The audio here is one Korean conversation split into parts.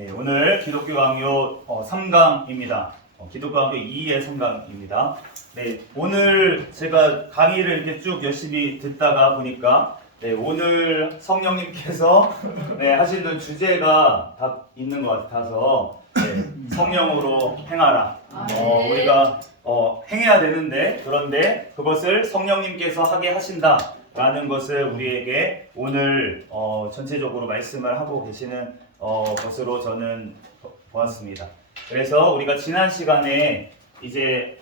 네, 오늘 기독교 강요 3강입니다. 기독교 강요 2의 3강입니다. 네, 오늘 제가 강의를 이렇게 쭉 열심히 듣다가 보니까 오늘 성령님께서 하시는 주제가 다 있는 것 같아서 성령으로 행하라. 우리가 행해야 되는데 그런데 그것을 성령님께서 하게 하신다라는 것을 우리에게 오늘 전체적으로 말씀을 하고 계시는 것으로 저는 보았습니다. 그래서 우리가 지난 시간에 이제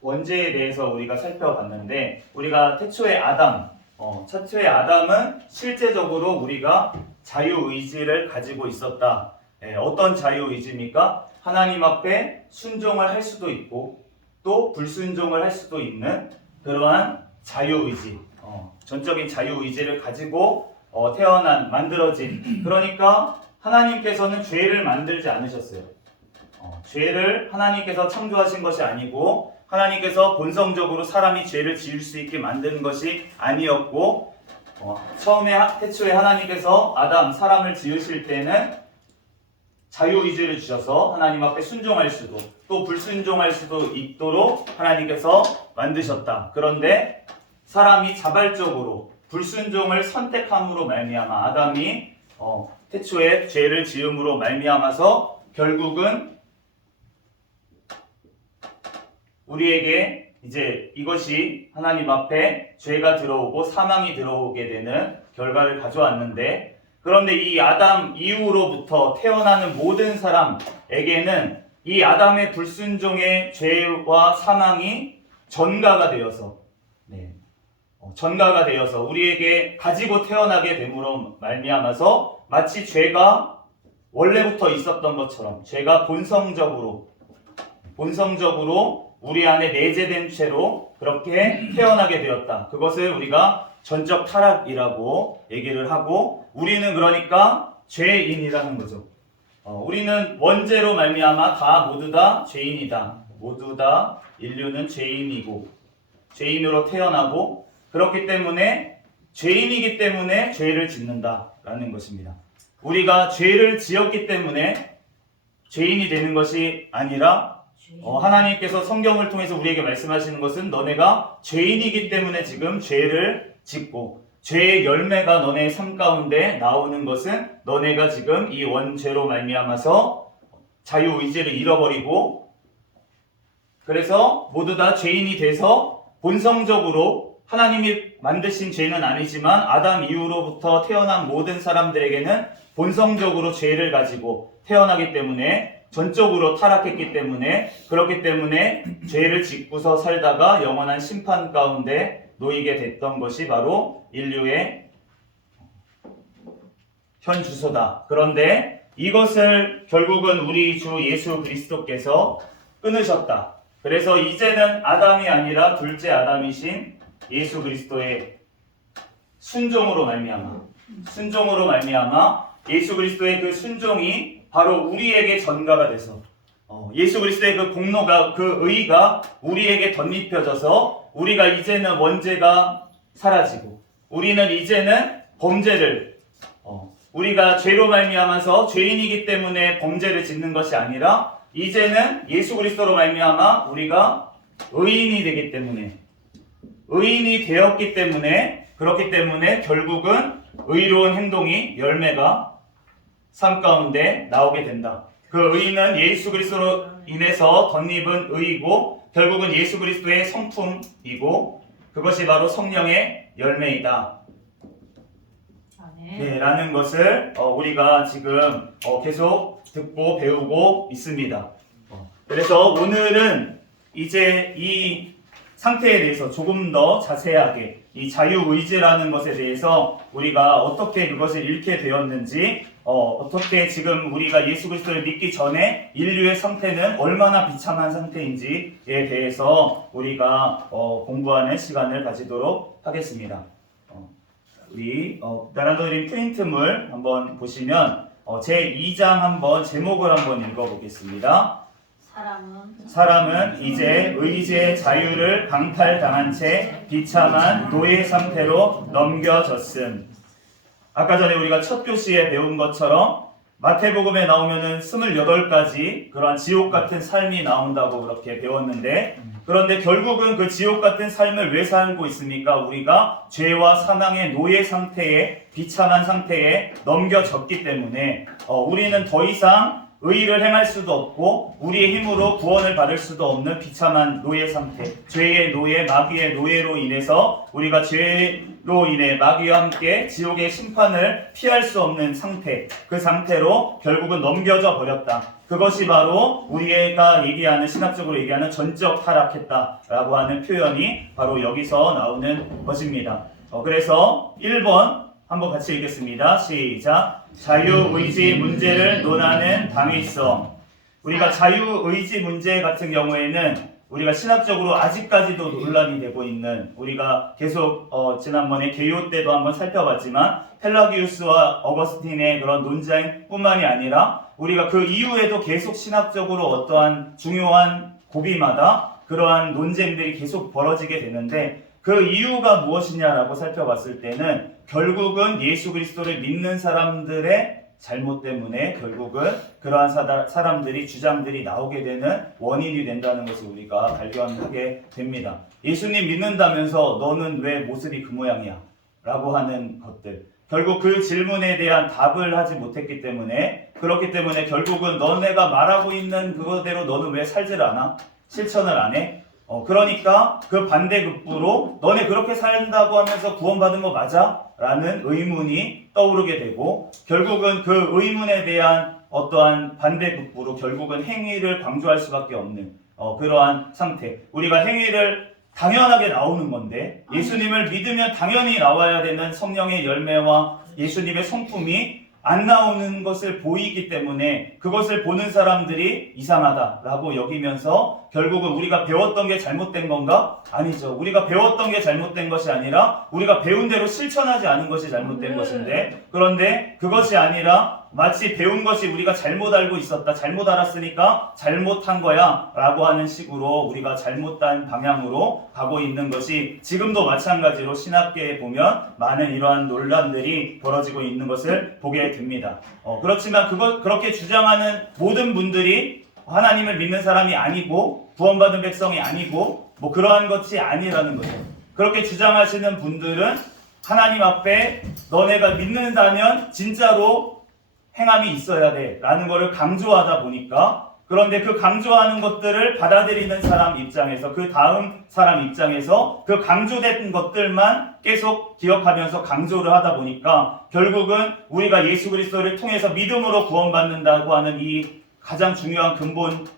원죄에 대해서 우리가 살펴봤는데 우리가 태초의 아담, 최초의 아담은 실제적으로 우리가 자유의지를 가지고 있었다. 어떤 자유의지입니까? 하나님 앞에 순종을 할 수도 있고 또 불순종을 할 수도 있는 그러한 자유의지, 전적인 자유의지를 가지고 만들어진, 그러니까 하나님께서는 죄를 만들지 않으셨어요. 죄를 하나님께서 창조하신 것이 아니고 하나님께서 본성적으로 사람이 죄를 지을 수 있게 만든 것이 아니었고 처음에 태초에 하나님께서 사람을 지으실 때는 자유의지를 주셔서 하나님 앞에 순종할 수도 또 불순종할 수도 있도록 하나님께서 만드셨다. 그런데 사람이 자발적으로 불순종을 선택함으로 말미암아 아담이 태초에 죄를 지음으로 말미암아서 결국은 우리에게 이제 이것이 하나님 앞에 죄가 들어오고 사망이 들어오게 되는 결과를 가져왔는데, 그런데 이 아담 이후로부터 태어나는 모든 사람에게는 이 아담의 불순종의 죄와 사망이 전가가 되어서 우리에게 가지고 태어나게 됨으로 말미암아서 마치 죄가 원래부터 있었던 것처럼 죄가 본성적으로 우리 안에 내재된 채로 그렇게 태어나게 되었다. 그것을 우리가 전적 타락이라고 얘기를 하고, 우리는 그러니까 죄인이라는 거죠. 우리는 원죄로 말미암아 모두 다 죄인이다. 모두 다 인류는 죄인이고 죄인으로 태어나고, 그렇기 때문에 죄인이기 때문에 죄를 짓는다라는 것입니다. 우리가 죄를 지었기 때문에 죄인이 되는 것이 아니라 하나님께서 성경을 통해서 우리에게 말씀하시는 것은 너네가 죄인이기 때문에 지금 죄를 짓고 죄의 열매가 너네의 삶 가운데 나오는 것은 너네가 지금 이 원죄로 말미암아서 자유의지를 잃어버리고 그래서 모두 다 죄인이 돼서 본성적으로 하나님이 만드신 죄는 아니지만 아담 이후로부터 태어난 모든 사람들에게는 본성적으로 죄를 가지고 태어나기 때문에 전적으로 타락했기 때문에, 그렇기 때문에 죄를 짓고서 살다가 영원한 심판 가운데 놓이게 됐던 것이 바로 인류의 현 주소다. 그런데 이것을 결국은 우리 주 예수 그리스도께서 끊으셨다. 그래서 이제는 아담이 아니라 둘째 아담이신 예수 그리스도의 순종으로 말미암아 예수 그리스도의 그 순종이 바로 우리에게 전가가 돼서 예수 그리스도의 그 공로가, 그 의가 우리에게 덧입혀져서 우리가 이제는 원죄가 사라지고 우리는 이제는 범죄를 우리가 죄로 말미암아서 죄인이기 때문에 범죄를 짓는 것이 아니라 이제는 예수 그리스도로 말미암아 우리가 의인이 되기 때문에 의인이 되었기 때문에 그렇기 때문에 결국은 의로운 행동이 열매가 삶 가운데 나오게 된다. 그 의는 예수 그리스도로 인해서 덧입은 의이고 결국은 예수 그리스도의 성품이고 그것이 바로 성령의 열매이다. 라는 것을 우리가 지금 계속 듣고 배우고 있습니다. 그래서 오늘은 이제 이 상태에 대해서 조금 더 자세하게 이 자유의지라는 것에 대해서 우리가 어떻게 그것을 잃게 되었는지, 어떻게 지금 우리가 예수 그리스도를 믿기 전에 인류의 상태는 얼마나 비참한 상태인지에 대해서 우리가 공부하는 시간을 가지도록 하겠습니다. 우리 나란도드림 프린트물 한번 보시면 제2장 한번 제목을 한번 읽어보겠습니다. 사람은 이제 의지의 자유를 강탈당한 채 비참한 노예 상태로 넘겨졌음. 아까 전에 우리가 첫 교시에 배운 것처럼 마태복음에 나오면은 28가지 그러한 지옥 같은 삶이 나온다고 그렇게 배웠는데, 그런데 결국은 그 지옥 같은 삶을 왜 살고 있습니까? 우리가 죄와 사망의 노예 상태에, 비참한 상태에 넘겨졌기 때문에 우리는 더 이상 의의를 행할 수도 없고 우리의 힘으로 구원을 받을 수도 없는 비참한 노예 상태, 죄의 노예, 마귀의 노예로 인해서 우리가 죄로 인해 마귀와 함께 지옥의 심판을 피할 수 없는 상태, 그 상태로 결국은 넘겨져 버렸다. 그것이 바로 우리가 얘기하는, 신학적으로 얘기하는 전적 타락했다라고 하는 표현이 바로 여기서 나오는 것입니다. 그래서 1번 한번 같이 읽겠습니다. 시작. 자유의지 문제를 논하는 당위성. 우리가 자유의지 문제 같은 경우에는 우리가 신학적으로 아직까지도 논란이 되고 있는, 우리가 계속 지난번에 개요 때도 한번 살펴봤지만 펠라기우스와 어거스틴의 그런 논쟁뿐만이 아니라 우리가 그 이후에도 계속 신학적으로 어떠한 중요한 고비마다 그러한 논쟁들이 계속 벌어지게 되는데, 그 이유가 무엇이냐라고 살펴봤을 때는 결국은 예수 그리스도를 믿는 사람들의 잘못 때문에 결국은 그러한 사람들이, 주장들이 나오게 되는 원인이 된다는 것을 우리가 발견하게 됩니다. 예수님 믿는다면서 너는 왜 모습이 그 모양이야? 라고 하는 것들, 결국 그 질문에 대한 답을 하지 못했기 때문에, 그렇기 때문에 결국은 너네가 말하고 있는 그거대로 너는 왜 살지를 않아? 실천을 안 해? 그러니까 그 반대급부로 너네 그렇게 산다고 하면서 구원받은 거 맞아? 라는 의문이 떠오르게 되고, 결국은 그 의문에 대한 어떠한 반대급부로 결국은 행위를 강조할 수밖에 없는 그러한 상태. 우리가 행위를 당연하게 나오는 건데, 예수님을 믿으면 당연히 나와야 되는 성령의 열매와 예수님의 성품이 안 나오는 것을 보이기 때문에 그것을 보는 사람들이 이상하다라고 여기면서 결국은 우리가 배웠던 게 잘못된 건가? 아니죠. 우리가 배웠던 게 잘못된 것이 아니라 우리가 배운 대로 실천하지 않은 것이 잘못된 것인데, 그런데 그것이 아니라 마치 배운 것이 우리가 잘못 알고 있었다, 잘못 알았으니까 잘못한 거야 라고 하는 식으로 우리가 잘못된 방향으로 가고 있는 것이 지금도 마찬가지로 신학계에 보면 많은 이러한 논란들이 벌어지고 있는 것을 보게 됩니다. 그렇지만 그렇게 주장하는 모든 분들이 하나님을 믿는 사람이 아니고 구원받은 백성이 아니고 뭐 그러한 것이 아니라는 거죠. 그렇게 주장하시는 분들은 하나님 앞에 너네가 믿는다면 진짜로 행함이 있어야 돼 라는 것을 강조하다 보니까, 그런데 그 강조하는 것들을 받아들이는 사람 입장에서, 그 다음 사람 입장에서 그 강조된 것들만 계속 기억하면서 강조를 하다 보니까 결국은 우리가 예수 그리스도를 통해서 믿음으로 구원받는다고 하는 이 가장 중요한 근본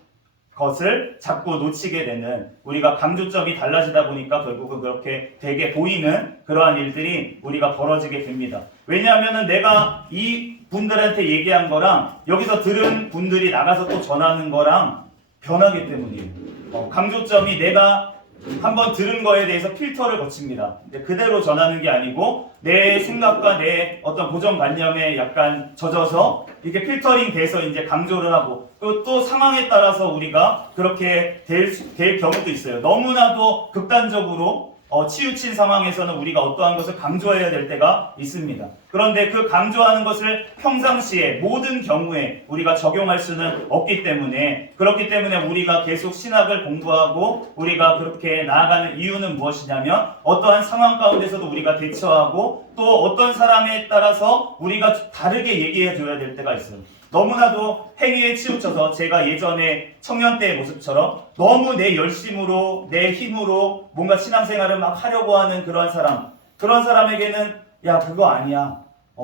것을 자꾸 놓치게 되는, 우리가 강조점이 달라지다 보니까 결국은 그렇게 되게 보이는 그러한 일들이 우리가 벌어지게 됩니다. 왜냐하면 내가 이 분들한테 얘기한 거랑 여기서 들은 분들이 나가서 또 전하는 거랑 변하기 때문이에요. 강조점이 내가 한번 들은 거에 대해서 필터를 거칩니다. 근데 그대로 전하는 게 아니고 내 생각과 내 어떤 고정관념에 약간 젖어서 이렇게 필터링 돼서 이제 강조를 하고, 또 상황에 따라서 우리가 그렇게 될 경우도 있어요. 너무나도 극단적으로 치우친 상황에서는 우리가 어떠한 것을 강조해야 될 때가 있습니다. 그런데 그 강조하는 것을 평상시에 모든 경우에 우리가 적용할 수는 없기 때문에, 그렇기 때문에 우리가 계속 신학을 공부하고 우리가 그렇게 나아가는 이유는 무엇이냐면, 어떠한 상황 가운데서도 우리가 대처하고 또 어떤 사람에 따라서 우리가 다르게 얘기해 줘야 될 때가 있어요. 너무나도 행위에 치우쳐서, 제가 예전에 청년 때의 모습처럼 너무 내 열심으로 내 힘으로 뭔가 신앙생활을 막 하려고 하는 그런 사람에게는 야 그거 아니야,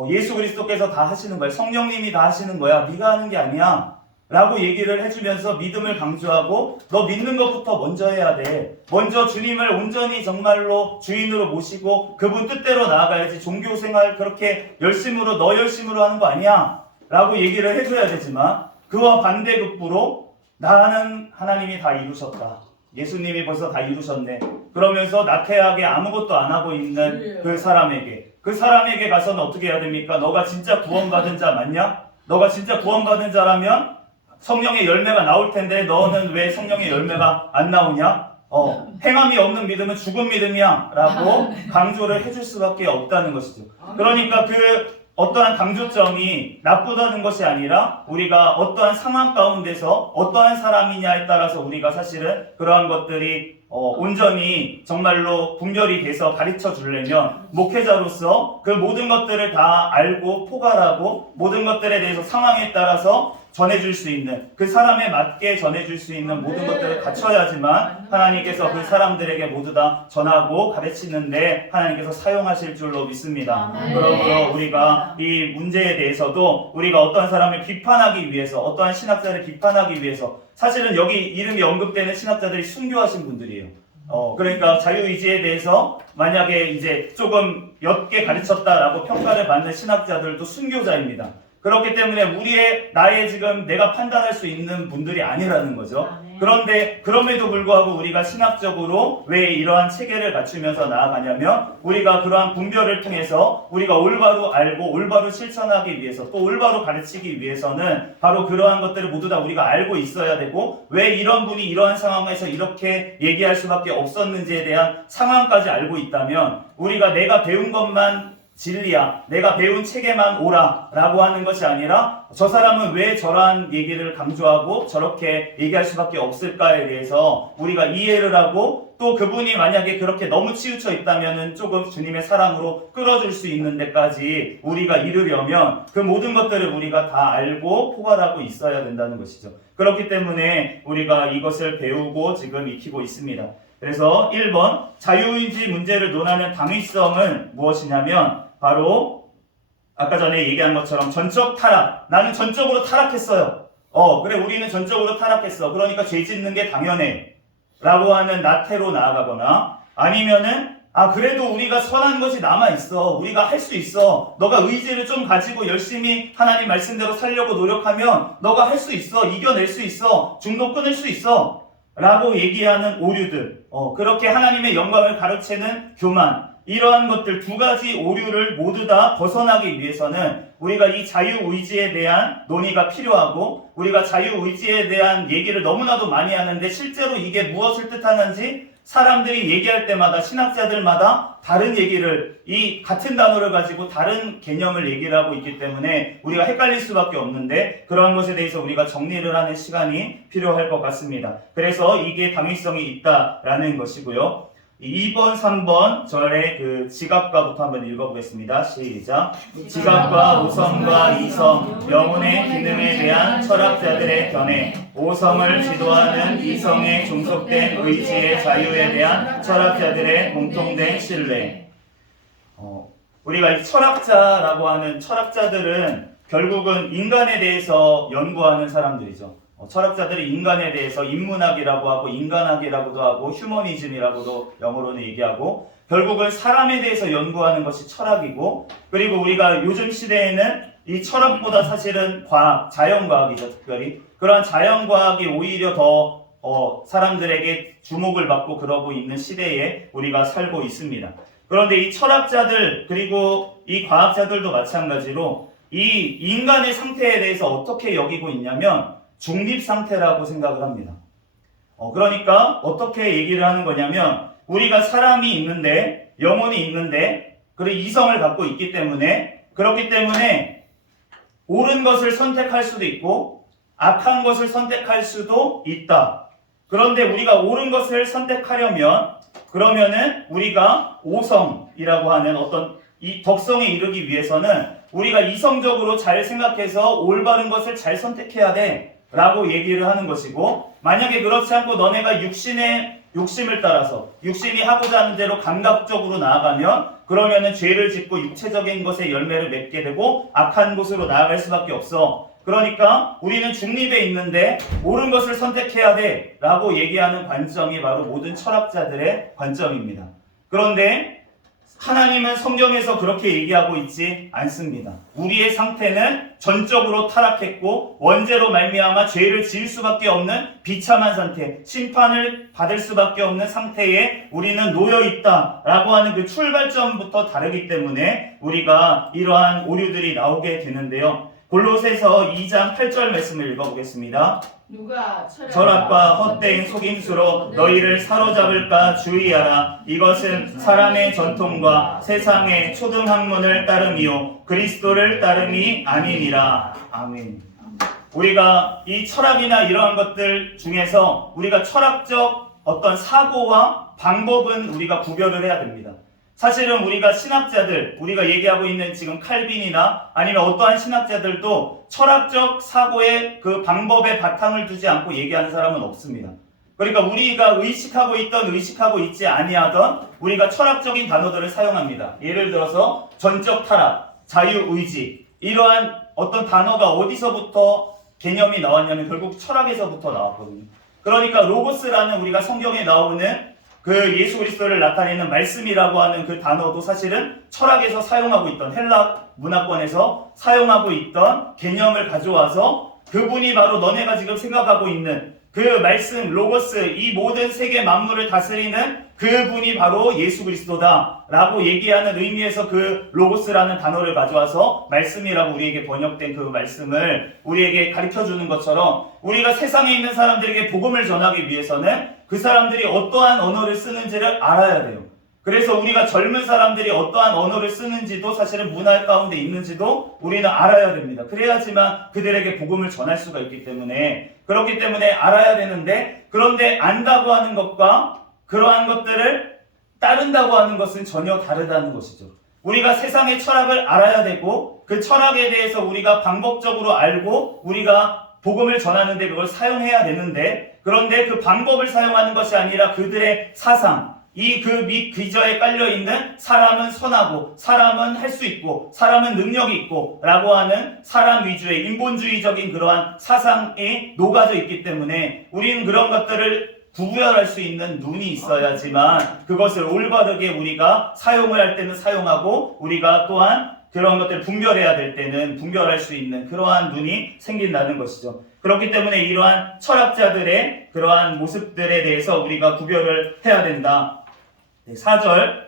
예수 그리스도께서 다 하시는 거야, 성령님이 다 하시는 거야, 네가 하는 게 아니야 라고 얘기를 해주면서 믿음을 강조하고, 너 믿는 것부터 먼저 해야 돼, 먼저 주님을 온전히 정말로 주인으로 모시고 그분 뜻대로 나아가야지, 종교생활 그렇게 너 열심으로 하는 거 아니야 라고 얘기를 해줘야 되지만, 그와 반대급부로 나는 하나님이 다 이루셨다, 예수님이 벌써 다 이루셨네 그러면서 나태하게 아무것도 안 하고 있는 그 사람에게 가서는 어떻게 해야 됩니까? 너가 진짜 구원받은 자 맞냐? 너가 진짜 구원받은 자라면 성령의 열매가 나올 텐데 너는 왜 성령의 열매가 안 나오냐? 행함이 없는 믿음은 죽은 믿음이야 라고 강조를 해줄 수밖에 없다는 것이죠. 그러니까 그 어떠한 강조점이 나쁘다는 것이 아니라 우리가 어떠한 상황 가운데서 어떠한 사람이냐에 따라서 우리가 사실은 그러한 것들이 온전히 정말로 분별이 돼서 가르쳐 주려면 목회자로서 그 모든 것들을 다 알고 포괄하고 모든 것들에 대해서 상황에 따라서 전해줄 수 있는, 그 사람에 맞게 전해줄 수 있는 모든 것들을 갖춰야지만 하나님께서 그 사람들에게 모두 다 전하고 가르치는데 하나님께서 사용하실 줄로 믿습니다. 그러므로 우리가 이 문제에 대해서도 우리가 어떠한 사람을 비판하기 위해서, 어떠한 신학자를 비판하기 위해서, 사실은 여기 이름이 언급되는 신학자들이 순교하신 분들이에요. 그러니까 자유의지에 대해서 만약에 이제 조금 옅게 가르쳤다라고 평가를 받는 신학자들도 순교자입니다. 그렇기 때문에 나의 지금 내가 판단할 수 있는 분들이 아니라는 거죠. 그런데 그럼에도 불구하고 우리가 신학적으로 왜 이러한 체계를 갖추면서 나아가냐면 우리가 그러한 분별을 통해서 우리가 올바로 알고 올바로 실천하기 위해서 또 올바로 가르치기 위해서는 바로 그러한 것들을 모두 다 우리가 알고 있어야 되고 왜 이런 분이 이러한 상황에서 이렇게 얘기할 수밖에 없었는지에 대한 상황까지 알고 있다면 우리가 내가 배운 것만 진리야, 내가 배운 책에만 오라 라고 하는 것이 아니라 저 사람은 왜 저러한 얘기를 강조하고 저렇게 얘기할 수밖에 없을까에 대해서 우리가 이해를 하고 또 그분이 만약에 그렇게 너무 치우쳐 있다면 조금 주님의 사랑으로 끌어줄 수 있는 데까지 우리가 이르려면 그 모든 것들을 우리가 다 알고 포괄하고 있어야 된다는 것이죠. 그렇기 때문에 우리가 이것을 배우고 지금 익히고 있습니다. 그래서 1번 자유의지 문제를 논하는 당위성은 무엇이냐면 바로 아까 전에 얘기한 것처럼 전적 타락. 나는 전적으로 타락했어요. 그래 우리는 전적으로 타락했어. 그러니까 죄 짓는 게 당연해 라고 하는 나태로 나아가거나 아니면은 그래도 우리가 선한 것이 남아있어. 우리가 할 수 있어. 너가 의지를 좀 가지고 열심히 하나님 말씀대로 살려고 노력하면 너가 할 수 있어. 이겨낼 수 있어. 중독 끊을 수 있어. 라고 얘기하는 오류들, 그렇게 하나님의 영광을 가로채는 교만, 이러한 것들 두 가지 오류를 모두 다 벗어나기 위해서는 우리가 이 자유의지에 대한 논의가 필요하고 우리가 자유의지에 대한 얘기를 너무나도 많이 하는데 실제로 이게 무엇을 뜻하는지 사람들이 얘기할 때마다 신학자들마다 다른 얘기를 이 같은 단어를 가지고 다른 개념을 얘기를 하고 있기 때문에 우리가 헷갈릴 수밖에 없는데 그러한 것에 대해서 우리가 정리를 하는 시간이 필요할 것 같습니다. 그래서 이게 당위성이 있다라는 것이고요. 2번, 3번 절의 그 지각과부터 한번 읽어보겠습니다. 시작. 지각과 오성과 이성, 영혼의 기능에 대한 철학자들의 견해, 오성을 지도하는 이성에 종속된 의지의 자유에 대한 철학자들의 공통된 신뢰. 우리가 이 철학자라고 하는 철학자들은 결국은 인간에 대해서 연구하는 사람들이죠. 철학자들이 인간에 대해서 인문학이라고 하고 인간학이라고도 하고 휴머니즘이라고도 영어로는 얘기하고 결국은 사람에 대해서 연구하는 것이 철학이고 그리고 우리가 요즘 시대에는 이 철학보다 사실은 과학, 자연과학이죠. 특별히 그러한 자연과학이 오히려 더 사람들에게 주목을 받고 그러고 있는 시대에 우리가 살고 있습니다. 그런데 이 철학자들 그리고 이 과학자들도 마찬가지로 이 인간의 상태에 대해서 어떻게 여기고 있냐면 중립 상태라고 생각을 합니다. 그러니까 어떻게 얘기를 하는 거냐면 우리가 사람이 있는데 영혼이 있는데 그리고 이성을 갖고 있기 때문에 그렇기 때문에 옳은 것을 선택할 수도 있고 악한 것을 선택할 수도 있다. 그런데 우리가 옳은 것을 선택하려면 그러면은 우리가 오성이라고 하는 어떤 이 덕성에 이르기 위해서는 우리가 이성적으로 잘 생각해서 올바른 것을 잘 선택해야 돼 라고 얘기를 하는 것이고 만약에 그렇지 않고 너네가 육신의 욕심을 따라서 육신이 하고자 하는 대로 감각적으로 나아가면 그러면은 죄를 짓고 육체적인 것의 열매를 맺게 되고 악한 곳으로 나아갈 수밖에 없어. 그러니까 우리는 중립에 있는데 옳은 것을 선택해야 돼 라고 얘기하는 관점이 바로 모든 철학자들의 관점입니다. 그런데 하나님은 성경에서 그렇게 얘기하고 있지 않습니다. 우리의 상태는 전적으로 타락했고 원죄로 말미암아 죄를 지을 수밖에 없는 비참한 상태, 심판을 받을 수밖에 없는 상태에 우리는 놓여 있다라고 하는 그 출발점부터 다르기 때문에 우리가 이러한 오류들이 나오게 되는데요. 골로새서 2장 8절 말씀을 읽어보겠습니다. 누가 철학과 헛된 속임수로 너희를 사로잡을까 주의하라. 이것은 사람의 전통과 세상의 초등학문을 따름이요 그리스도를 따름이 아니니라. 아멘. 우리가 이 철학이나 이러한 것들 중에서 우리가 철학적 어떤 사고와 방법은 우리가 구별을 해야 됩니다. 사실은 우리가 신학자들, 우리가 얘기하고 있는 지금 칼빈이나 아니면 어떠한 신학자들도 철학적 사고의 그 방법에 바탕을 두지 않고 얘기하는 사람은 없습니다. 그러니까 우리가 의식하고 있던 의식하고 있지 아니하던 우리가 철학적인 단어들을 사용합니다. 예를 들어서 전적 타락, 자유의지, 이러한 어떤 단어가 어디서부터 개념이 나왔냐면 결국 철학에서부터 나왔거든요. 그러니까 로고스라는 우리가 성경에 나오는 그 예수 그리스도를 나타내는 말씀이라고 하는 그 단어도 사실은 철학에서 사용하고 있던 헬라 문화권에서 사용하고 있던 개념을 가져와서 그분이 바로 너네가 지금 생각하고 있는 그 말씀 로고스, 이 모든 세계 만물을 다스리는 그분이 바로 예수 그리스도다 라고 얘기하는 의미에서 그 로고스라는 단어를 가져와서 말씀이라고 우리에게 번역된 그 말씀을 우리에게 가르쳐주는 것처럼 우리가 세상에 있는 사람들에게 복음을 전하기 위해서는 그 사람들이 어떠한 언어를 쓰는지를 알아야 돼요. 그래서 우리가 젊은 사람들이 어떠한 언어를 쓰는지도 사실은 문화 가운데 있는지도 우리는 알아야 됩니다. 그래야지만 그들에게 복음을 전할 수가 있기 때문에, 그렇기 때문에 알아야 되는데, 그런데 안다고 하는 것과 그러한 것들을 따른다고 하는 것은 전혀 다르다는 것이죠. 우리가 세상의 철학을 알아야 되고 그 철학에 대해서 우리가 방법적으로 알고 우리가 복음을 전하는데 그걸 사용해야 되는데, 그런데 그 방법을 사용하는 것이 아니라 그들의 사상, 이 그 밑 기저에 깔려있는 사람은 선하고 사람은 할 수 있고 사람은 능력이 있고 라고 하는 사람 위주의 인본주의적인 그러한 사상이 녹아져 있기 때문에 우리는 그런 것들을 구별할 수 있는 눈이 있어야지만 그것을 올바르게 우리가 사용을 할 때는 사용하고 우리가 또한 그런 것들을 분별해야 될 때는 분별할 수 있는 그러한 눈이 생긴다는 것이죠. 그렇기 때문에 이러한 철학자들의 그러한 모습들에 대해서 우리가 구별을 해야 된다. 4절,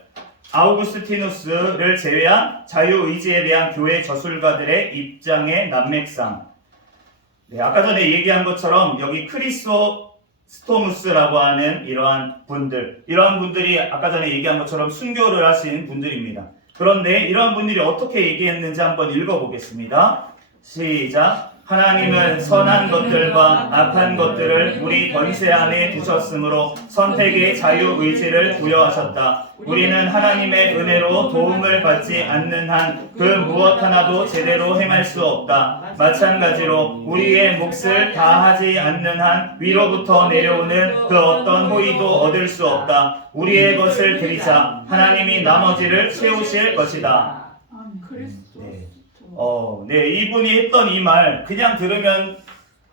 아우구스티누스를 제외한 자유의지에 대한 교회 저술가들의 입장의 난맥상. 아까 전에 얘기한 것처럼 여기 크리소스토무스라고 하는 이러한 분들이 아까 전에 얘기한 것처럼 순교를 하신 분들입니다. 그런데 이러한 분들이 어떻게 얘기했는지 한번 읽어보겠습니다. 시작. 하나님은 선한 것들과 악한 것들을 우리 권세 안에 두셨으므로 선택의 자유의지를 부여하셨다. 우리는 하나님의 은혜로 도움을 받지 않는 한 그 무엇 하나도 제대로 행할 수 없다. 마찬가지로 우리의 몫을 다하지 않는 한 위로부터 내려오는 그 어떤 호의도 얻을 수 없다. 우리의 것을 드리자. 하나님이 나머지를 채우실 것이다. 이분이 했던 이 말 그냥 들으면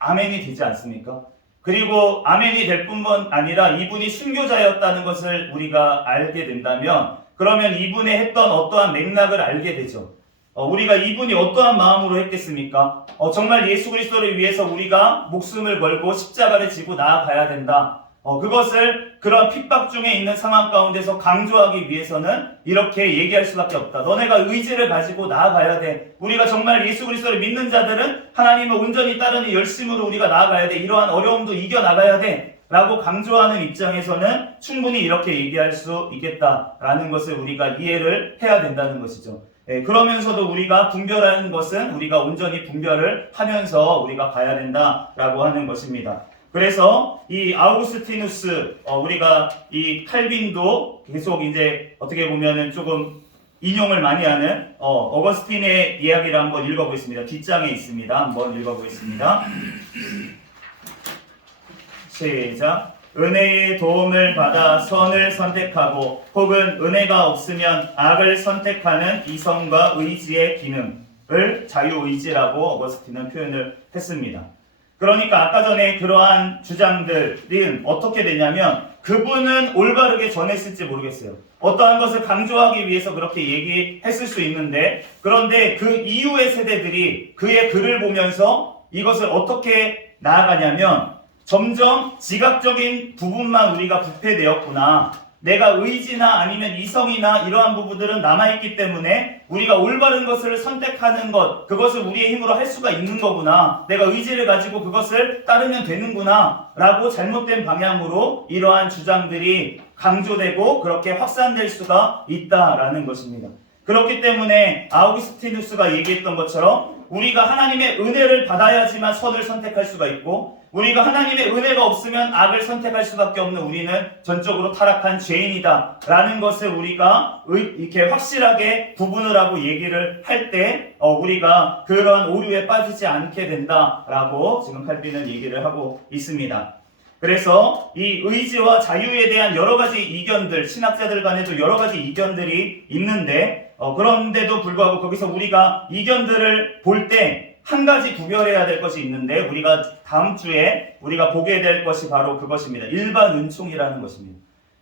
아멘이 되지 않습니까? 그리고 아멘이 될 뿐만 아니라 이분이 순교자였다는 것을 우리가 알게 된다면 그러면 이분이 했던 어떠한 맥락을 알게 되죠. 우리가 이분이 어떠한 마음으로 했겠습니까? 정말 예수 그리스도를 위해서 우리가 목숨을 걸고 십자가를 지고 나아가야 된다. 그것을 그런 핍박 중에 있는 상황 가운데서 강조하기 위해서는 이렇게 얘기할 수밖에 없다. 너네가 의지를 가지고 나아가야 돼. 우리가 정말 예수 그리스도를 믿는 자들은 하나님을 온전히 따르는 열심으로 우리가 나아가야 돼. 이러한 어려움도 이겨나가야 돼. 라고 강조하는 입장에서는 충분히 이렇게 얘기할 수 있겠다라는 것을 우리가 이해를 해야 된다는 것이죠. 그러면서도 우리가 분별하는 것은 우리가 온전히 분별을 하면서 우리가 가야 된다라고 하는 것입니다. 그래서 이 아우구스티누스, 우리가 이 칼빈도 계속 이제 어떻게 보면은 조금 인용을 많이 하는 어거스틴의 이야기를 한번 읽어보겠습니다. 뒷장에 있습니다. 한번 읽어보겠습니다. 시작. 은혜의 도움을 받아 선을 선택하고 혹은 은혜가 없으면 악을 선택하는 이성과 의지의 기능을 자유의지라고 어거스틴은 표현을 했습니다. 그러니까 아까 전에 그러한 주장들은 어떻게 되냐면 그분은 올바르게 전했을지 모르겠어요. 어떠한 것을 강조하기 위해서 그렇게 얘기했을 수 있는데 그런데 그 이후의 세대들이 그의 글을 보면서 이것을 어떻게 나아가냐면 점점 지각적인 부분만 우리가 부패되었구나. 내가 의지나 아니면 이성이나 이러한 부분들은 남아있기 때문에 우리가 올바른 것을 선택하는 것, 그것을 우리의 힘으로 할 수가 있는 거구나. 내가 의지를 가지고 그것을 따르면 되는구나 라고 잘못된 방향으로 이러한 주장들이 강조되고 그렇게 확산될 수가 있다라는 것입니다. 그렇기 때문에 아우구스티누스가 얘기했던 것처럼 우리가 하나님의 은혜를 받아야지만 선을 선택할 수가 있고, 우리가 하나님의 은혜가 없으면 악을 선택할 수밖에 없는 우리는 전적으로 타락한 죄인이다 라는 것을 우리가 이렇게 확실하게 구분을 하고 얘기를 할 때 우리가 그러한 오류에 빠지지 않게 된다라고 지금 칼빈은 얘기를 하고 있습니다. 그래서 이 의지와 자유에 대한 여러 가지 이견들, 신학자들 간에도 여러 가지 이견들이 있는데 그런데도 불구하고 거기서 우리가 이견들을 볼 때 한 가지 구별해야 될 것이 있는데, 우리가 다음 주에 우리가 보게 될 것이 바로 그것입니다. 일반 은총이라는 것입니다.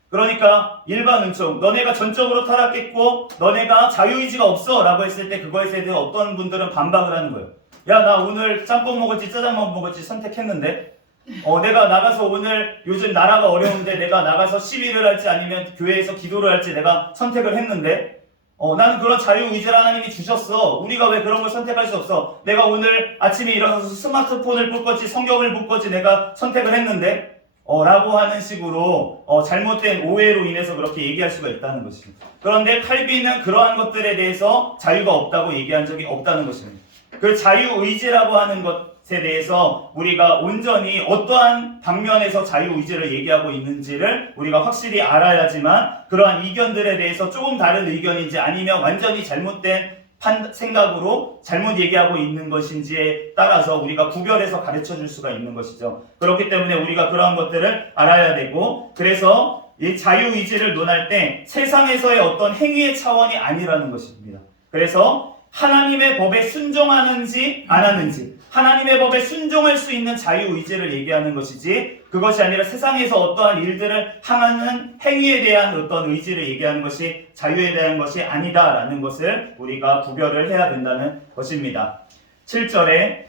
그러니까 일반 은총, 너네가 전적으로 타락했고 너네가 자유의지가 없어 라고 했을 때 그거에 대해서 어떤 분들은 반박을 하는 거예요. 야, 나 오늘 짬뽕 먹을지 짜장면 먹을지 선택했는데 내가 나가서 오늘 요즘 나라가 어려운데 내가 나가서 시위를 할지 아니면 교회에서 기도를 할지 내가 선택을 했는데 나는 그런 자유의지를 하나님이 주셨어. 우리가 왜 그런 걸 선택할 수 없어? 내가 오늘 아침에 일어나서 스마트폰을 볼 건지 성경을 볼 건지 내가 선택을 했는데 라고 하는 식으로 잘못된 오해로 인해서 그렇게 얘기할 수가 있다는 것이죠. 그런데 칼빈은 그러한 것들에 대해서 자유가 없다고 얘기한 적이 없다는 것입니다. 그 자유의지라고 하는 것에 대해서 우리가 온전히 어떠한 방면에서 자유의지를 얘기하고 있는지를 우리가 확실히 알아야지만 그러한 이견들에 대해서 조금 다른 의견인지 아니면 완전히 잘못된 생각으로 잘못 얘기하고 있는 것인지에 따라서 우리가 구별해서 가르쳐 줄 수가 있는 것이죠. 그렇기 때문에 우리가 그러한 것들을 알아야 되고, 그래서 이 자유의지를 논할 때 세상에서의 어떤 행위의 차원이 아니라는 것입니다. 그래서 하나님의 법에 순종하는지 안 하는지, 하나님의 법에 순종할 수 있는 자유의지를 얘기하는 것이지, 그것이 아니라 세상에서 어떠한 일들을 향하는 행위에 대한 어떤 의지를 얘기하는 것이 자유에 대한 것이 아니다라는 것을 우리가 구별을 해야 된다는 것입니다. 7절에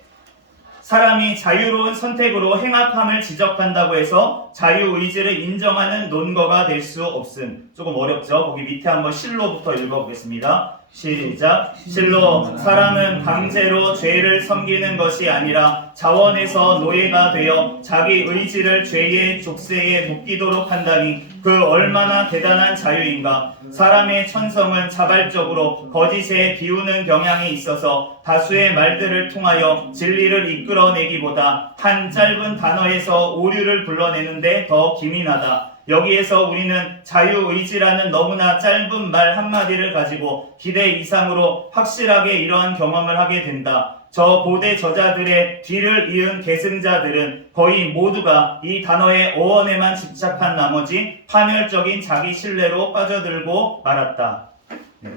사람이 자유로운 선택으로 행악함을 지적한다고 해서 자유의지를 인정하는 논거가 될 수 없음. 조금 어렵죠? 거기 밑에 한번 실로부터 읽어보겠습니다. 시작. 실로, 사람은 강제로 죄를 섬기는 것이 아니라 자원에서 노예가 되어 자기 의지를 죄의 족쇄에 묶이도록 한다니 그 얼마나 대단한 자유인가. 사람의 천성은 자발적으로 거짓에 비우는 경향이 있어서 다수의 말들을 통하여 진리를 이끌어내기보다 한 짧은 단어에서 오류를 불러내는데 더 기민하다. 여기에서 우리는 자유의지라는 너무나 짧은 말 한마디를 가지고 기대 이상으로 확실하게 이러한 경험을 하게 된다. 저 고대 저자들의 뒤를 이은 계승자들은 거의 모두가 이 단어의 어원에만 집착한 나머지 파멸적인 자기 신뢰로 빠져들고 말았다.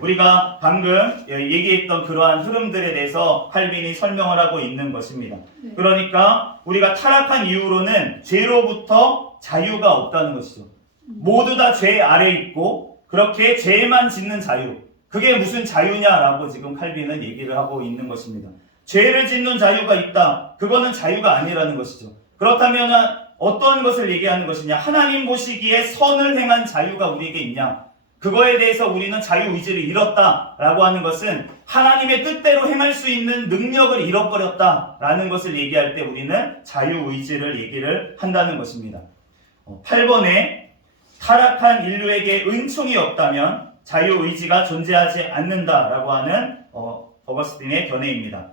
우리가 방금 얘기했던 그러한 흐름들에 대해서 칼빈이 설명을 하고 있는 것입니다. 그러니까 우리가 타락한 이후로는 죄로부터 자유가 없다는 것이죠. 모두 다 죄 아래 있고 그렇게 죄만 짓는 자유, 그게 무슨 자유냐라고 지금 칼빈은 얘기를 하고 있는 것입니다. 죄를 짓는 자유가 있다, 그거는 자유가 아니라는 것이죠. 그렇다면 어떤 것을 얘기하는 것이냐, 하나님 보시기에 선을 행한 자유가 우리에게 있냐, 그거에 대해서 우리는 자유의지를 잃었다라고 하는 것은 하나님의 뜻대로 행할 수 있는 능력을 잃어버렸다라는 것을 얘기할 때 우리는 자유의지를 얘기를 한다는 것입니다. 8번에 타락한 인류에게 은총이 없다면 자유의지가 존재하지 않는다라고 하는 어거스틴의 견해입니다.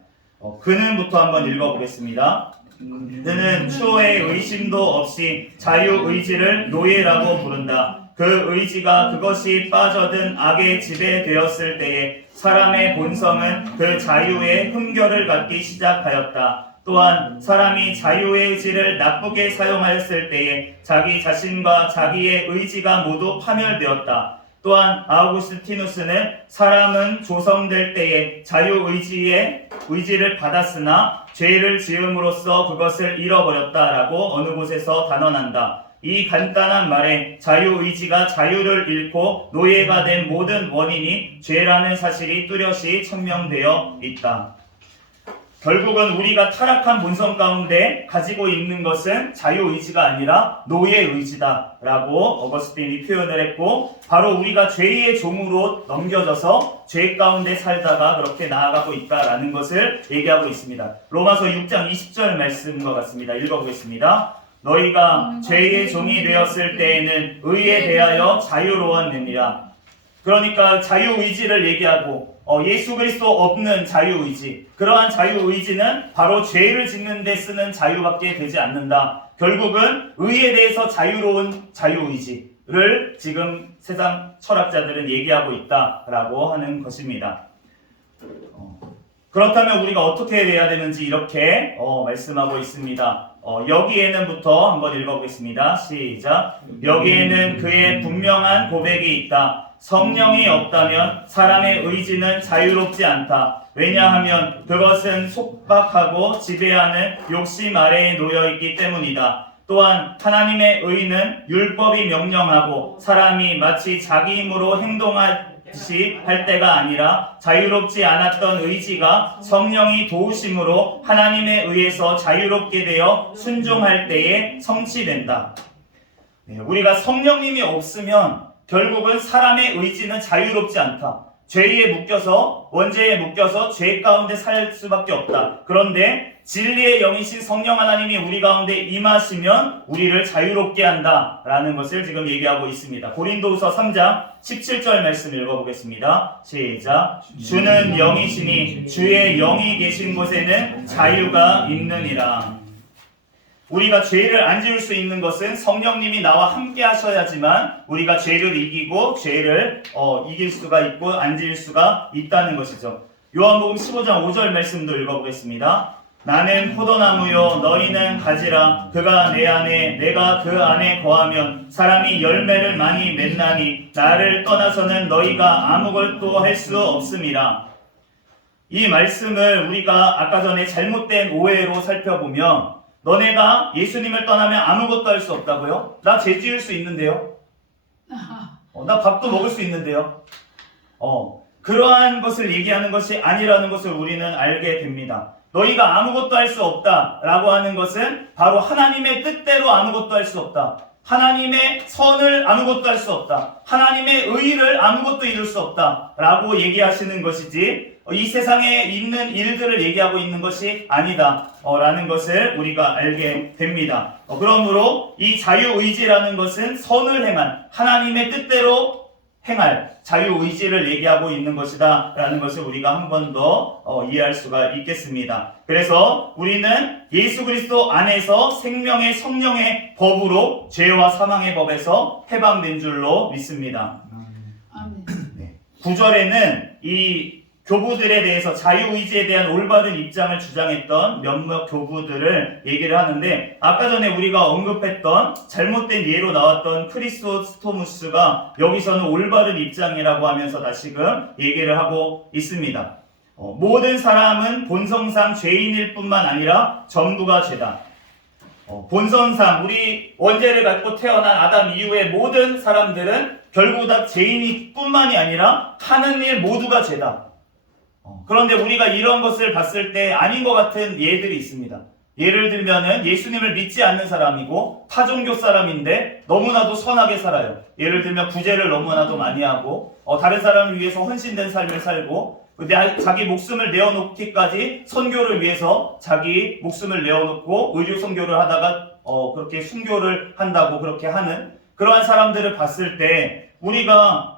그는부터 한번 읽어보겠습니다. 그는 추호의 의심도 없이 자유의지를 노예라고 부른다. 그 의지가 그것이 빠져든 악의 지배되었을 때에 사람의 본성은 그 자유의 흠결을 갖기 시작하였다. 또한 사람이 자유의지를 나쁘게 사용하였을 때에 자기 자신과 자기의 의지가 모두 파멸되었다. 또한 아우구스티누스는 사람은 조성될 때에 자유의지를 받았으나 죄를 지음으로써 그것을 잃어버렸다라고 어느 곳에서 단언한다. 이 간단한 말에 자유의지가 자유를 잃고 노예가 된 모든 원인이 죄라는 사실이 뚜렷이 천명되어 있다. 결국은 우리가 타락한 본성 가운데 가지고 있는 것은 자유의지가 아니라 노예의지다라고 어거스틴이 표현을 했고, 바로 우리가 죄의 종으로 넘겨져서 죄 가운데 살다가 그렇게 나아가고 있다라는 것을 얘기하고 있습니다. 로마서 6장 20절 말씀과 같습니다. 읽어보겠습니다. 너희가 죄의 종이 되었을 때에는 의에 대하여 자유로웠느니라. 그러니까 자유의지를 얘기하고 예수 그리스도 없는 자유의지, 그러한 자유의지는 바로 죄를 짓는 데 쓰는 자유밖에 되지 않는다. 결국은 의에 대해서 자유로운 자유의지를 지금 세상 철학자들은 얘기하고 있다라고 하는 것입니다. 그렇다면 우리가 어떻게 돼야 되는지 이렇게 말씀하고 있습니다. 여기에는부터 한번 읽어보겠습니다. 시작. 여기에는 그의 분명한 고백이 있다. 성령이 없다면 사람의 의지는 자유롭지 않다. 왜냐하면 그것은 속박하고 지배하는 욕심 아래에 놓여있기 때문이다. 또한 하나님의 의는 율법이 명령하고 사람이 마치 자기 힘으로 행동하듯이 할 때가 아니라 자유롭지 않았던 의지가 성령이 도우심으로 하나님의 의에서 자유롭게 되어 순종할 때에 성취된다. 우리가 성령님이 없으면 결국은 사람의 의지는 자유롭지 않다. 죄에 묶여서, 원죄에 묶여서 죄 가운데 살 수밖에 없다. 그런데 진리의 영이신 성령 하나님이 우리 가운데 임하시면 우리를 자유롭게 한다라는 것을 지금 얘기하고 있습니다. 고린도후서 3장 17절 말씀 읽어보겠습니다. 시작. 주는 영이시니 주의 영이 계신 곳에는 자유가 있느니라. 우리가 죄를 안 지을 수 있는 것은 성령님이 나와 함께 하셔야지만 우리가 죄를 이기고 죄를 이길 수가 있고 안 지을 수가 있다는 것이죠. 요한복음 15장 5절 말씀도 읽어보겠습니다. 나는 포도나무요 너희는 가지라. 그가 내 안에 내가 그 안에 거하면 사람이 열매를 많이 맺나니 나를 떠나서는 너희가 아무것도 할 수 없음이라. 이 말씀을 우리가 아까 전에 잘못된 오해로 살펴보면, 너네가 예수님을 떠나면 아무것도 할 수 없다고요? 나 죄 지을 수 있는데요? 나 밥도 먹을 수 있는데요? 그러한 것을 얘기하는 것이 아니라는 것을 우리는 알게 됩니다. 너희가 아무것도 할 수 없다라고 하는 것은 바로 하나님의 뜻대로 아무것도 할 수 없다. 하나님의 선을 아무것도 할 수 없다. 하나님의 의를 아무것도 이룰 수 없다라고 얘기하시는 것이지, 이 세상에 있는 일들을 얘기하고 있는 것이 아니다 라는 것을 우리가 알게 됩니다. 그러므로 이 자유의지라는 것은 선을 행한 하나님의 뜻대로 행할 자유의지를 얘기하고 있는 것이다 라는 것을 우리가 한 번 더 이해할 수가 있겠습니다. 그래서 우리는 예수 그리스도 안에서 생명의 성령의 법으로 죄와 사망의 법에서 해방된 줄로 믿습니다. 네. 9절에는 이 교부들에 대해서 자유의지에 대한 올바른 입장을 주장했던 몇몇 교부들을 얘기를 하는데, 아까 전에 우리가 언급했던 잘못된 예로 나왔던 크리소스토무스가 여기서는 올바른 입장이라고 하면서 다시금 얘기를 하고 있습니다. 모든 사람은 본성상 죄인일 뿐만 아니라 전부가 죄다. 본성상 우리 원죄를 갖고 태어난 아담 이후의 모든 사람들은 결국 다 죄인일 뿐만이 아니라 하는 일 모두가 죄다. 그런데 우리가 이런 것을 봤을 때 아닌 것 같은 예들이 있습니다. 예를 들면은 예수님을 믿지 않는 사람이고 타종교 사람인데 너무나도 선하게 살아요. 예를 들면 구제를 너무나도 많이 하고 다른 사람을 위해서 헌신된 삶을 살고, 자기 목숨을 내어놓기까지 선교를 위해서 자기 목숨을 내어놓고 의료 선교를 하다가 그렇게 순교를 한다고 그렇게 하는 그러한 사람들을 봤을 때 우리가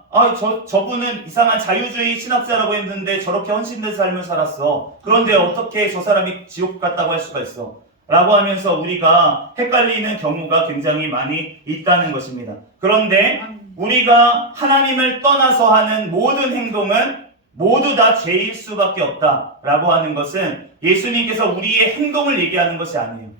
저분은 이상한 자유주의 신학자라고 했는데 저렇게 헌신된 삶을 살았어. 그런데 어떻게 저 사람이 지옥 갔다고 할 수가 있어? 라고 하면서 우리가 헷갈리는 경우가 굉장히 많이 있다는 것입니다. 그런데 우리가 하나님을 떠나서 하는 모든 행동은 모두 다 죄일 수밖에 없다라고 하는 것은 예수님께서 우리의 행동을 얘기하는 것이 아니에요.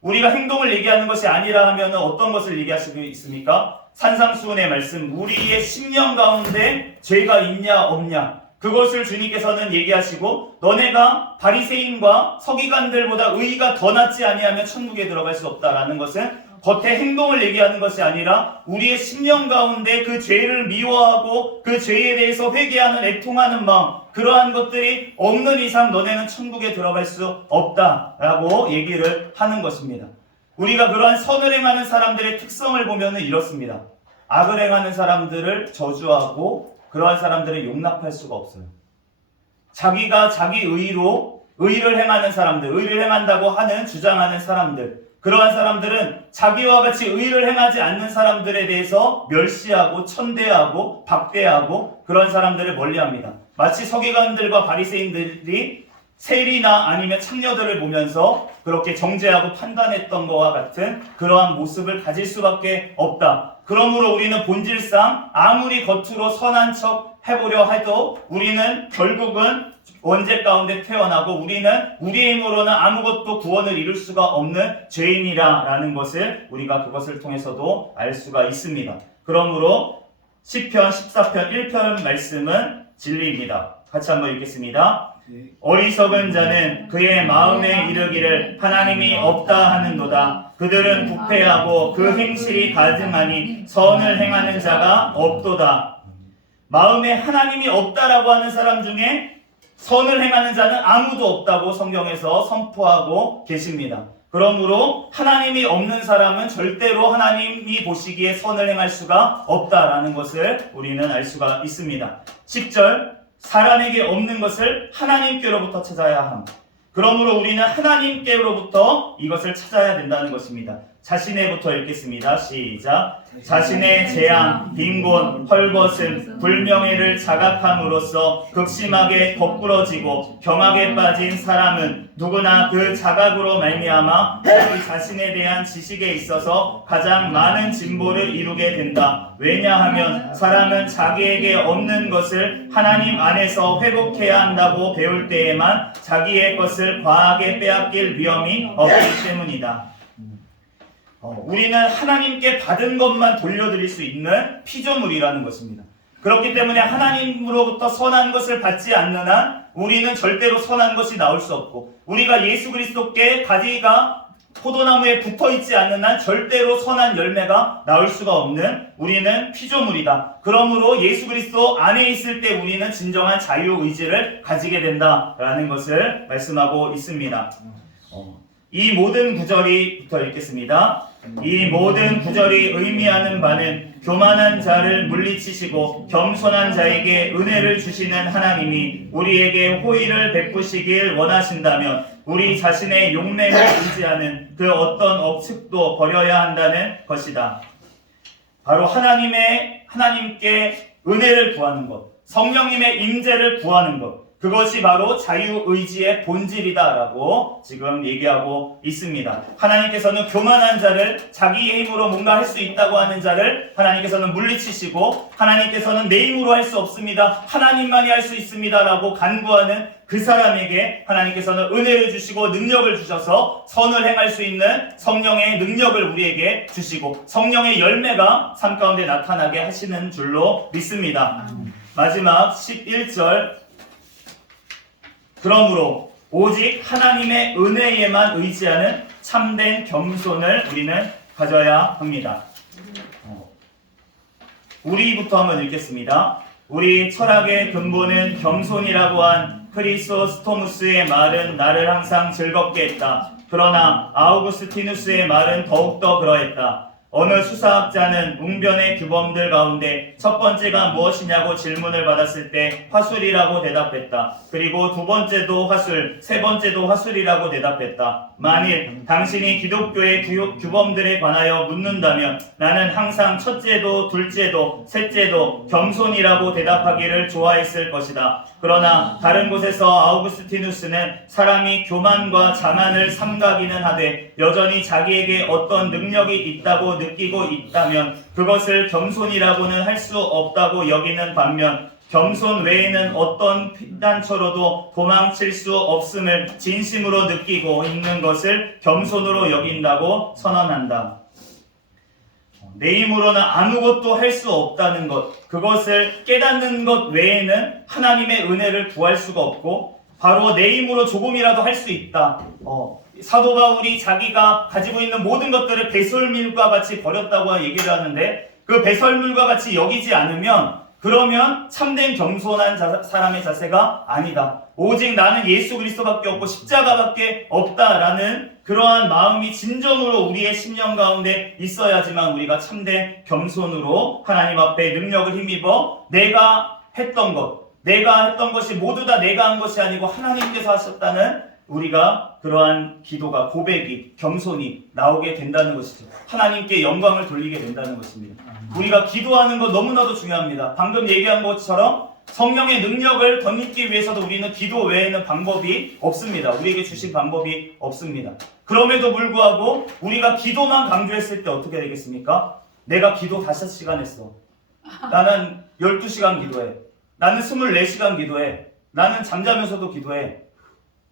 우리가 행동을 얘기하는 것이 아니라 하면 어떤 것을 얘기하시고 있습니까? 산상수훈의 말씀, 우리의 심령 가운데 죄가 있냐 없냐, 그것을 주님께서는 얘기하시고 너네가 바리새인과 서기관들보다 의의가 더 낫지 아니하면 천국에 들어갈 수 없다라는 것은 겉의 행동을 얘기하는 것이 아니라 우리의 심령 가운데 그 죄를 미워하고 그 죄에 대해서 회개하는 애통하는 마음, 그러한 것들이 없는 이상 너네는 천국에 들어갈 수 없다라고 얘기를 하는 것입니다. 우리가 그러한 선을 행하는 사람들의 특성을 보면 이렇습니다. 악을 행하는 사람들을 저주하고 그러한 사람들을 용납할 수가 없어요. 자기가 자기 의로 의를 행하는 사람들, 의를 행한다고 하는 주장하는 사람들, 그러한 사람들은 자기와 같이 의를 행하지 않는 사람들에 대해서 멸시하고 천대하고 박대하고 그런 사람들을 멀리합니다. 마치 서기관들과 바리새인들이 세리나 아니면 창녀들을 보면서 그렇게 정죄하고 판단했던 것과 같은 그러한 모습을 가질 수밖에 없다. 그러므로 우리는 본질상 아무리 겉으로 선한 척 해보려 해도 우리는 결국은 원죄 가운데 태어나고 우리는 우리의 힘으로는 아무것도 구원을 이룰 수가 없는 죄인이라는 것을 우리가 그것을 통해서도 알 수가 있습니다. 그러므로 시편 14편 1편 말씀은 진리입니다. 같이 한번 읽겠습니다. 어리석은 자는 그의 마음에 이르기를 하나님이 없다 하는도다. 그들은 부패하고 그 행실이 가증하니 선을 행하는 자가 없도다. 마음에 하나님이 없다라고 하는 사람 중에 선을 행하는 자는 아무도 없다고 성경에서 선포하고 계십니다. 그러므로 하나님이 없는 사람은 절대로 하나님이 보시기에 선을 행할 수가 없다라는 것을 우리는 알 수가 있습니다. 10절 사람에게 없는 것을 하나님께로부터 찾아야 함. 그러므로 우리는 하나님께로부터 이것을 찾아야 된다는 것입니다. 자신의부터 읽겠습니다. 시작. 자신의 재앙, 빈곤, 헐벗음, 불명예를 자각함으로써 극심하게 거꾸러지고 경악에 빠진 사람은 누구나 그 자각으로 말미암아 자기 자신에 대한 지식에 있어서 가장 많은 진보를 이루게 된다. 왜냐하면 사람은 자기에게 없는 것을 하나님 안에서 회복해야 한다고 배울 때에만 자기의 것을 과하게 빼앗길 위험이 없기 때문이다. 우리는 하나님께 받은 것만 돌려드릴 수 있는 피조물이라는 것입니다. 그렇기 때문에 하나님으로부터 선한 것을 받지 않는 한 우리는 절대로 선한 것이 나올 수 없고, 우리가 예수 그리스도께 가지가 포도나무에 붙어있지 않는 한 절대로 선한 열매가 나올 수가 없는 우리는 피조물이다. 그러므로 예수 그리스도 안에 있을 때 우리는 진정한 자유의지를 가지게 된다라는 것을 말씀하고 있습니다. 이 모든 구절이 붙어 읽겠습니다. 이 모든 구절이 의미하는 바는 교만한 자를 물리치시고 겸손한 자에게 은혜를 주시는 하나님이 우리에게 호의를 베푸시길 원하신다면 우리 자신의 용맹을 의지하는 그 어떤 억측도 버려야 한다는 것이다. 바로 하나님께 은혜를 구하는 것, 성령님의 임재를 구하는 것, 그것이 바로 자유의지의 본질이다라고 지금 얘기하고 있습니다. 하나님께서는 교만한 자를, 자기의 힘으로 뭔가 할 수 있다고 하는 자를 하나님께서는 물리치시고, 하나님께서는 내 힘으로 할 수 없습니다, 하나님만이 할 수 있습니다라고 간구하는 그 사람에게 하나님께서는 은혜를 주시고 능력을 주셔서 선을 행할 수 있는 성령의 능력을 우리에게 주시고 성령의 열매가 삶 가운데 나타나게 하시는 줄로 믿습니다. 마지막 11절, 그러므로 오직 하나님의 은혜에만 의지하는 참된 겸손을 우리는 가져야 합니다. 우리부터 한번 읽겠습니다. 우리 철학의 근본은 겸손이라고 한 크리소스토무스의 말은 나를 항상 즐겁게 했다. 그러나 아우구스티누스의 말은 더욱더 그러했다. 어느 수사학자는 웅변의 규범들 가운데 첫 번째가 무엇이냐고 질문을 받았을 때 화술이라고 대답했다. 그리고 두 번째도 화술, 세 번째도 화술이라고 대답했다. 만일 당신이 기독교의 규범들에 관하여 묻는다면 나는 항상 첫째도 둘째도 셋째도 겸손이라고 대답하기를 좋아했을 것이다. 그러나 다른 곳에서 아우구스티누스는 사람이 교만과 자만을 삼가기는 하되 여전히 자기에게 어떤 능력이 있다고 느끼고 있다면 그것을 겸손이라고는 할 수 없다고 여기는 반면 겸손 외에는 어떤 피단처로도 도망칠 수 없음을 진심으로 느끼고 있는 것을 겸손으로 여긴다고 선언한다. 내 힘으로는 아무것도 할 수 없다는 것, 그것을 깨닫는 것 외에는 하나님의 은혜를 구할 수가 없고, 바로 내 힘으로 조금이라도 할 수 있다. 사도 바울이 자기가 가지고 있는 모든 것들을 배설물과 같이 버렸다고 얘기를 하는데, 그 배설물과 같이 여기지 않으면 그러면 참된 겸손한 사람의 자세가 아니다. 오직 나는 예수 그리스도밖에 없고 십자가밖에 없다라는 그러한 마음이 진정으로 우리의 심령 가운데 있어야지만 우리가 참된 겸손으로 하나님 앞에 능력을 힘입어 내가 했던 것이 모두 다 내가 한 것이 아니고 하나님께서 하셨다는 우리가 그러한 기도가, 고백이, 겸손이 나오게 된다는 것이죠. 하나님께 영광을 돌리게 된다는 것입니다. 우리가 기도하는 것 너무나도 중요합니다. 방금 얘기한 것처럼 성령의 능력을 덧입기 위해서도 우리는 기도 외에는 방법이 없습니다. 우리에게 주신 방법이 없습니다. 그럼에도 불구하고 우리가 기도만 강조했을 때 어떻게 되겠습니까? 내가 기도 5시간 했어. 나는 12시간 기도해. 나는 24시간 기도해. 나는 잠자면서도 기도해.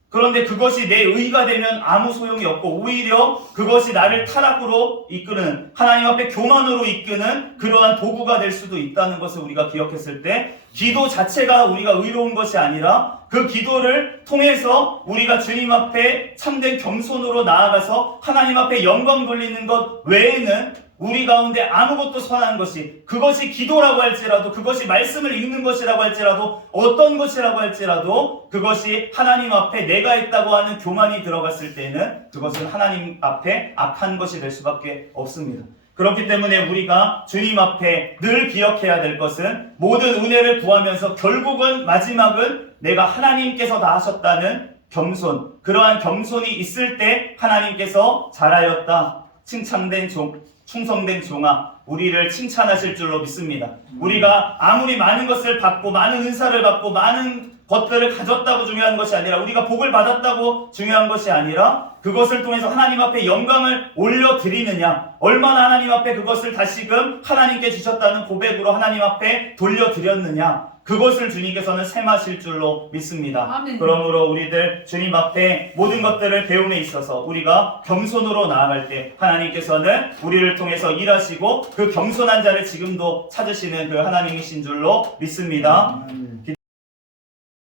그런데 그것이 내 의가 되면 아무 소용이 없고 오히려 그것이 나를 타락으로 이끄는, 하나님 앞에 교만으로 이끄는 그러한 도구가 될 수도 있다는 것을 우리가 기억했을 때, 기도 자체가 우리가 의로운 것이 아니라 그 기도를 통해서 우리가 주님 앞에 참된 겸손으로 나아가서 하나님 앞에 영광 돌리는 것 외에는 우리 가운데 아무것도 선한 것이, 그것이 기도라고 할지라도, 그것이 말씀을 읽는 것이라고 할지라도, 어떤 것이라고 할지라도 그것이 하나님 앞에 내가 했다고 하는 교만이 들어갔을 때는 그것은 하나님 앞에 악한 것이 될 수밖에 없습니다. 그렇기 때문에 우리가 주님 앞에 늘 기억해야 될 것은 모든 은혜를 구하면서 결국은 마지막은 내가 하나님께서 다 하셨다는 겸손, 그러한 겸손이 있을 때 하나님께서 잘하였다, 칭찬된 충성된 종아, 우리를 칭찬하실 줄로 믿습니다. 우리가 아무리 많은 것을 받고 많은 은사를 받고 많은 것들을 가졌다고 중요한 것이 아니라, 우리가 복을 받았다고 중요한 것이 아니라 그것을 통해서 하나님 앞에 영광을 올려드리느냐, 얼마나 하나님 앞에 그것을 다시금 하나님께 주셨다는 고백으로 하나님 앞에 돌려드렸느냐, 그것을 주님께서는 셈하실 줄로 믿습니다. 아멘. 그러므로 우리들 주님 앞에 모든 것들을 배움에 있어서 우리가 겸손으로 나아갈 때 하나님께서는 우리를 통해서 일하시고 그 겸손한 자를 지금도 찾으시는 그 하나님이신 줄로 믿습니다.